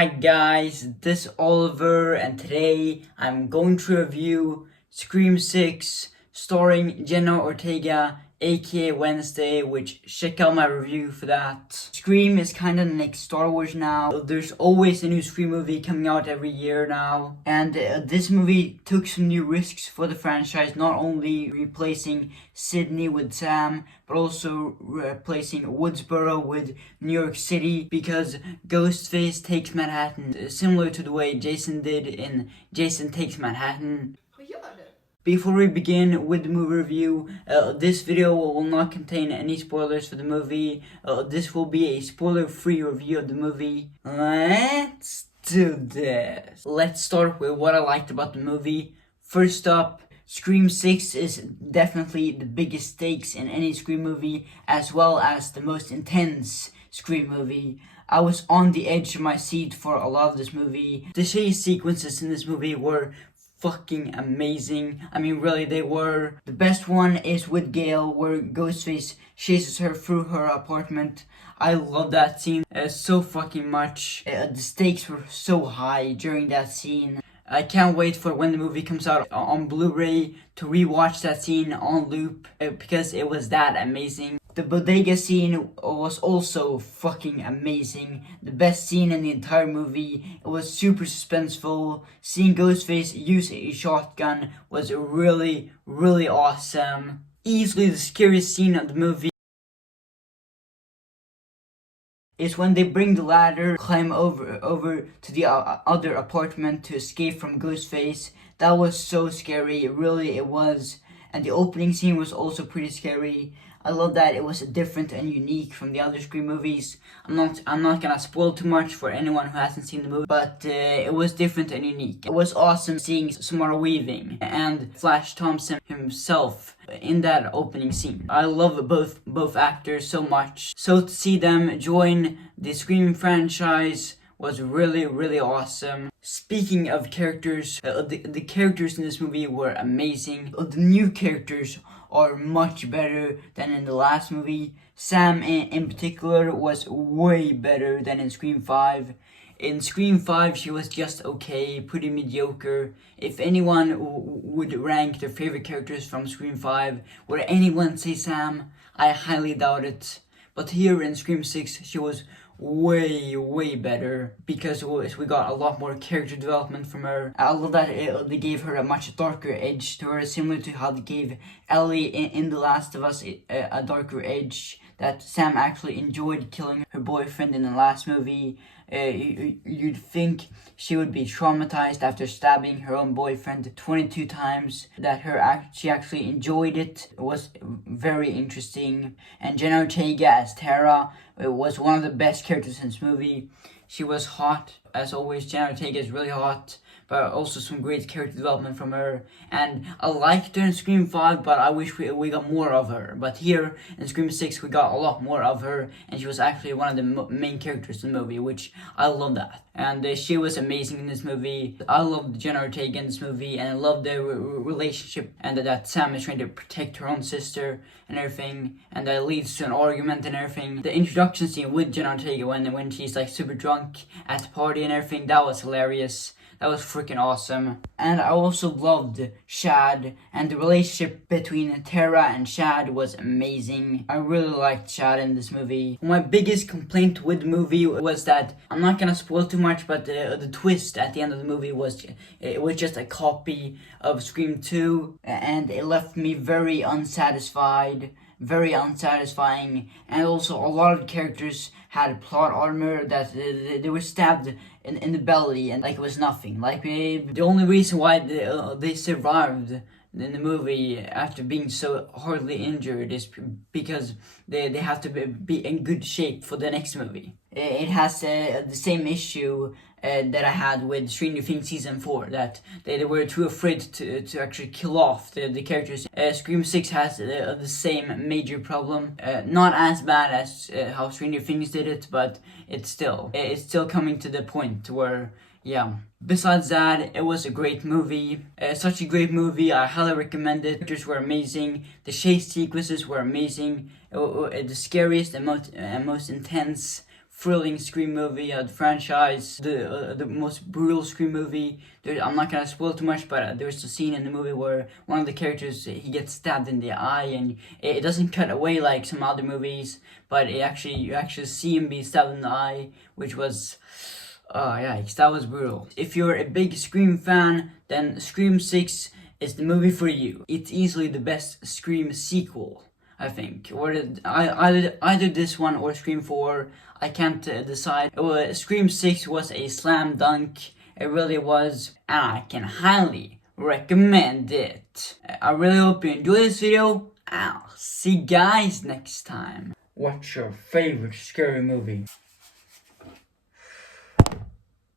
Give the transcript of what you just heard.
Hi guys, this is Oliver and today I'm going to review Scream 6 starring Jenna Ortega aka Wednesday, which check out my review for that. Scream is kinda like Star Wars now. There's always a new Scream movie coming out every year now. And this movie took some new risks for the franchise, not only replacing Sydney with Sam, but also replacing Woodsboro with New York City, because Ghostface takes Manhattan, similar to the way Jason did in Jason Takes Manhattan. Before we begin with the movie review, this video will not contain any spoilers for the movie. This will be a spoiler-free review of the movie. Let's do this. Let's start with what I liked about the movie. First up, Scream 6 is definitely the biggest stakes in any Scream movie, as well as the most intense Scream movie. I was on the edge of my seat for a lot of this movie. The chase sequences in this movie were fucking amazing. I mean, really, they were. The best one is with Gail, where Ghostface chases her through her apartment. I love that scene so fucking much. The stakes were so high during that scene. I can't wait for when the movie comes out on Blu-ray to rewatch that scene on loop, because it was that amazing. The bodega scene was also fucking amazing. The best scene in the entire movie. It was super suspenseful. Seeing Ghostface use a shotgun was really, really awesome. Easily the scariest scene of the movie is when they bring the ladder, climb over to the other apartment to escape from Ghostface. That was so scary, really it was. And the opening scene was also pretty scary. I love that it was different and unique from the other Scream movies. I'm not gonna spoil too much for anyone who hasn't seen the movie, but it was different and unique. It was awesome seeing Samara Weaving and Flash Thompson himself in that opening scene. I love both actors so much. So to see them join the Scream franchise was really, really awesome. Speaking of characters, the characters in this movie were amazing. The new characters are much better than in the last movie. Sam in particular was way better than in Scream 5. In Scream 5, she was just okay, pretty mediocre. If anyone would rank their favorite characters from Scream 5, would anyone say Sam? I highly doubt it. But here in Scream 6, she was way better, because we got a lot more character development from her. I love that they gave her a much darker edge to her, similar to how they gave Ellie in The Last of Us a darker edge, that Sam actually enjoyed killing her boyfriend in the last movie. You'd think she would be traumatized after stabbing her own boyfriend 22 times, that she actually enjoyed it. It was very interesting. And Jenna Ortega as Tara was one of the best characters in this movie. She was hot, as always. Jenna Ortega is really hot, but also some great character development from her. And I liked her in Scream 5, but I wish we got more of her. But here in Scream 6, we got a lot more of her, and she was actually one of the main characters in the movie, which I love that. And she was amazing in this movie. I loved Jenna Ortega in this movie, and I loved their relationship, and that Sam is trying to protect her own sister and everything, and that leads to an argument and everything. The introduction scene with Jenna Ortega when she's like super drunk at the party and everything, that was hilarious. That was freaking awesome. And I also loved Shad, and the relationship between Tara and Shad was amazing. I really liked Shad in this movie. My biggest complaint with the movie was that, I'm not gonna spoil too much, but the twist at the end of the movie was just a copy of Scream 2, and it left me very unsatisfied. Very unsatisfying, and also a lot of the characters had plot armor that they were stabbed in the belly, and like it was nothing. Like the only reason why they survived in the movie after being so hardly injured is because they have to be in good shape for the next movie. It has the same issue that I had with Stranger Things Season 4, that they were too afraid to actually kill off the characters. Scream 6 has the same major problem. Not as bad as how Stranger Things did it, but it's still coming to the point where, yeah. Besides that, it was a great movie. Such a great movie, I highly recommend it. The characters were amazing. The chase sequences were amazing. The scariest and most intense thrilling Scream movie, the franchise, the most brutal Scream movie. I'm not gonna spoil too much, but there's a scene in the movie where one of the characters, he gets stabbed in the eye, and it doesn't cut away like some other movies, but you actually see him be stabbed in the eye, which was, yikes, that was brutal. If you're a big Scream fan, then Scream 6 is the movie for you. It's easily the best Scream sequel, I think. Or either this one or Scream 4. I can't decide. Scream 6 was a slam dunk. It really was. And I can highly recommend it. I really hope you enjoyed this video. I'll see you guys next time. What's your favorite scary movie?